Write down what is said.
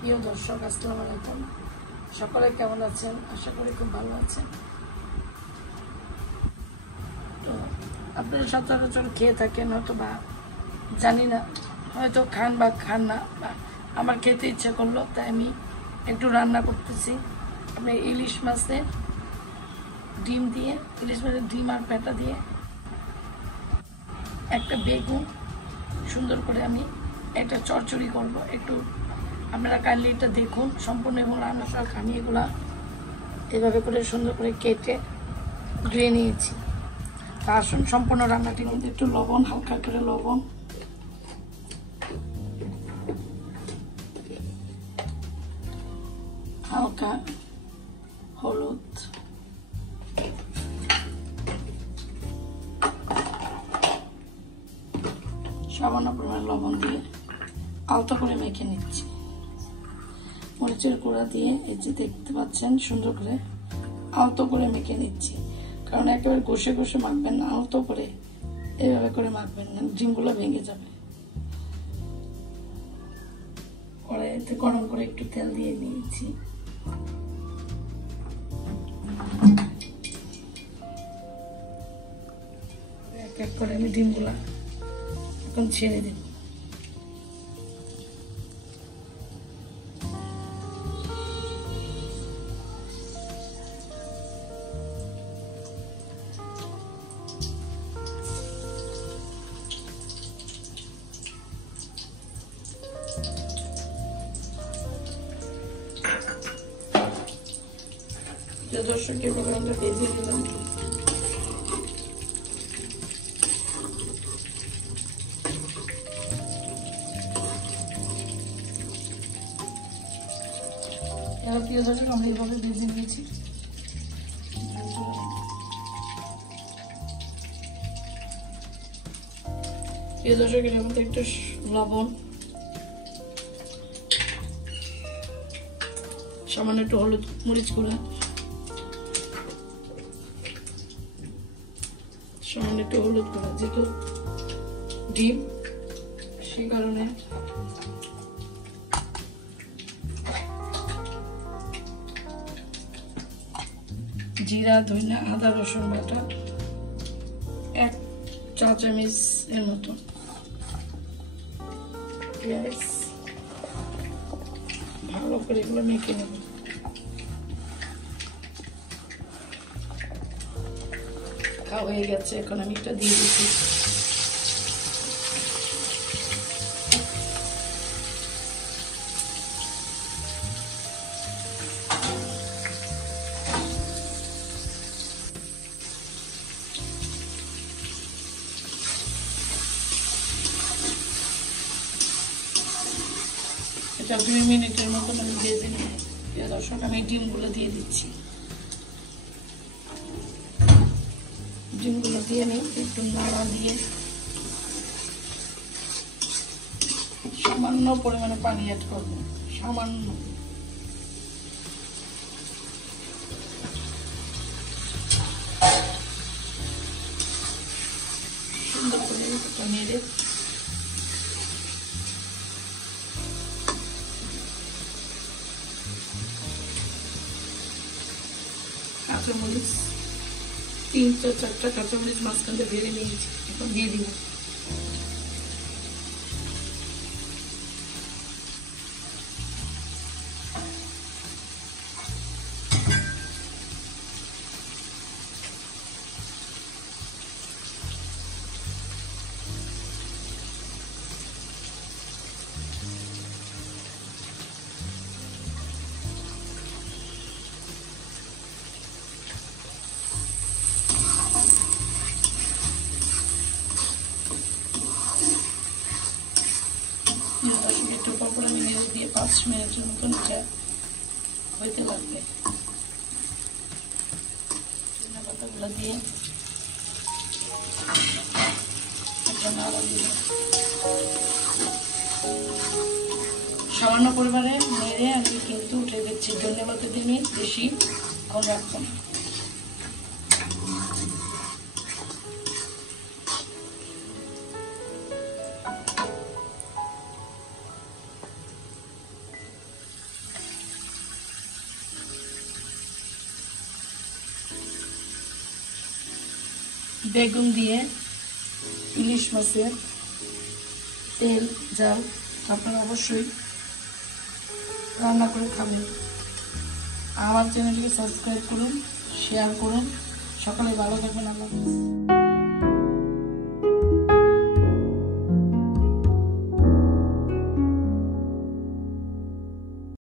প্রিয় দর্শক, আসসালামু আলাইকুম। সকলে কেমন আছেন? আশা করি খুব ভালো আছেন। তো আপনারা সচরাচর খেয়ে থাকেন, হয়তো বা জানি না, হয়তো খান বা খান না, বা আমার খেতে ইচ্ছা করলো তাই আমি একটু রান্না করতেছি। আপনি ইলিশ মাছের ডিম দিয়ে, ইলিশ মাছের ডিম আর পেটা দিয়ে একটা বেগুন সুন্দর করে আমি একটা চচ্চড়ি করব। একটু আপনারা কাইন্ডলি এটা দেখুন সম্পূর্ণ, এবং রান্না সহ আমি এগুলা এভাবে করে সুন্দর করে কেটে ধুয়ে নিয়েছি। তা আসুন সম্পূর্ণ রান্নাটির মধ্যে একটু লবণ, হালকা করে লবণ, হালকা হলুদ, সামান্য পরিমাণ লবণ দিয়ে আলতো করে মেখে নিচ্ছি। মরিচের গুঁড়া দিয়ে এই যে দেখতে পাচ্ছেন সুন্দর করে আলতো করে মেখে নিচ্ছি, কারণ একেবারে ঘষে ঘষে মাখবেন না, আলতো করে এইভাবে করে মাখবেন না, ডিমগুলো ভেঙে যাবে। কড়াইতে গরম করে একটু তেল দিয়ে দিয়েছি। এক এক করে আমি ডিমগুলা এখন ছেড়ে দেব। দর্শক এভাবে আমরা ভেজে দিলাম। প্রিয় দর্শক আমরা এইভাবে ভেজে নিয়েছি। প্রিয় দর্শক এর মধ্যে একটু লবণ, সামান্য একটু হলুদ, মরিচ গুঁড়া, সামান্য একটু হলুদ গুঁড়া, যেহেতু ডিম সে কারণে জিরা, ধনিয়া, আদা, রসুন বাটা 1 চা চামচ এর মতো, পেঁয়াজ, ভালো করে এগুলো মেখে নেব। খাওয়া হয়ে গেছে, এখন আমি এটা দিয়ে দিচ্ছি। এটা 2 মিনিটের মতন আমি ভেজে নিই। প্রিয় দর্শক আমি ডিমগুলো দিয়ে দিচ্ছি। ডিমগুলো দিয়ে নিই, একটু নাড়া দিয়ে সামান্য পরিমাণে পানি অ্যাড করব, সামান্য। সুন্দর করে এটা নেড়ে কাঁচামরিচ 3-4টা কাঁচামরিচ মাঝখানটা ভেঙে নিয়েছি, এখন দিয়ে দিব। একটু পর আমি নেড়ে দিয়ে 5 মিনিটের মতো নিচে হইতে লাগবে। ধনিয়া পাতাগুলো দিয়ে একটা নাড়া দিলাম, সামান্য পরিমাণে নেড়ে আমি কিন্তু উঠে দিচ্ছি। ধনিয়া পাতা দিয়ে আমি বেশি ক্ষণ রাখবো না। বেগুন দিয়ে ইলিশ মাছের তেল ঝাল আপনারা অবশ্যই রান্না করে খাবেন। আমার চ্যানেলটিকে সাবস্ক্রাইব করুন, শেয়ার করুন। সকলে ভালো থাকবেন। আল্লাহ হাফেজ।